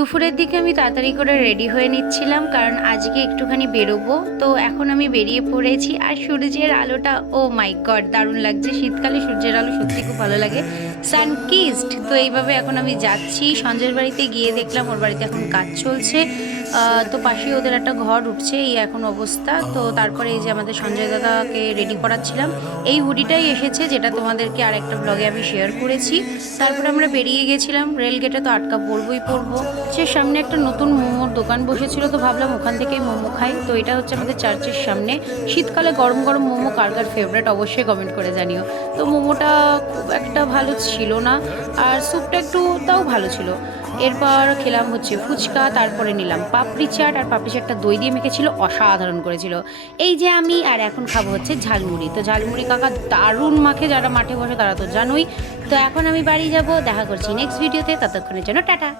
দুপুরের দিকে আমি তাড়াতাড়ি করে রেডি হয়ে নিচ্ছিলাম, কারণ আজকে একটুখানি বেরোবো। তো এখন আমি বেরিয়ে পড়েছি, আর সূর্যের আলোটা ও মাই গড দারুণ লাগছে। শীতকালে সূর্যের আলো সত্যি খুব ভালো লাগে, সানকিস্ট। তো এইভাবে এখন আমি যাচ্ছি সঞ্জয়ের বাড়িতে। গিয়ে দেখলাম ওর বাড়িতে এখন কাজ চলছে। তো পাশে ওদের একটা ঘর উঠছে, এই এখন অবস্থা। তো তারপরে এই যে আমাদের সঞ্জয় দাদাকে রেডি করাচ্ছিলাম। এই হুডিটাই এসেছে, যেটা তোমাদেরকে আর একটা ব্লগে আমি শেয়ার করেছি। তারপরে আমরা বেরিয়ে গেছিলাম। রেল গেটে তো আটকা পড়বই পড়বো। সে সামনে একটা নতুন মোমোর দোকান বসেছিল, তো ভাবলাম ওখান থেকেই মোমো খাই। তো এটা হচ্ছে আমাদের চার্চের সামনে। শীতকালে গরম গরম মোমো কার কার ফেভারেট অবশ্যই কমেন্ট করে জানিও। তো মোমোটা খুব একটা ভালো ছিল না, আর স্যুপটা একটু তাও ভালো ছিল। এরপর খেলাম হচ্ছে ফুচকা, তারপরে নিলাম পাপড়ি চাট, আর পাপড়ি চাটটা দই দিয়ে মেখেছিল, অসাধারণ করেছিল। এই যে আমি আর এখন খাবো হচ্ছে ঝালমুড়ি। তো ঝালমুড়ি কাকা দারুণ মাখে, যারা মাঠে বসে তারা তো জানোই। তো এখন আমি বাড়ি যাব, দেখা করছি নেক্সট ভিডিওতে। ততক্ষণের জন্য টাটা।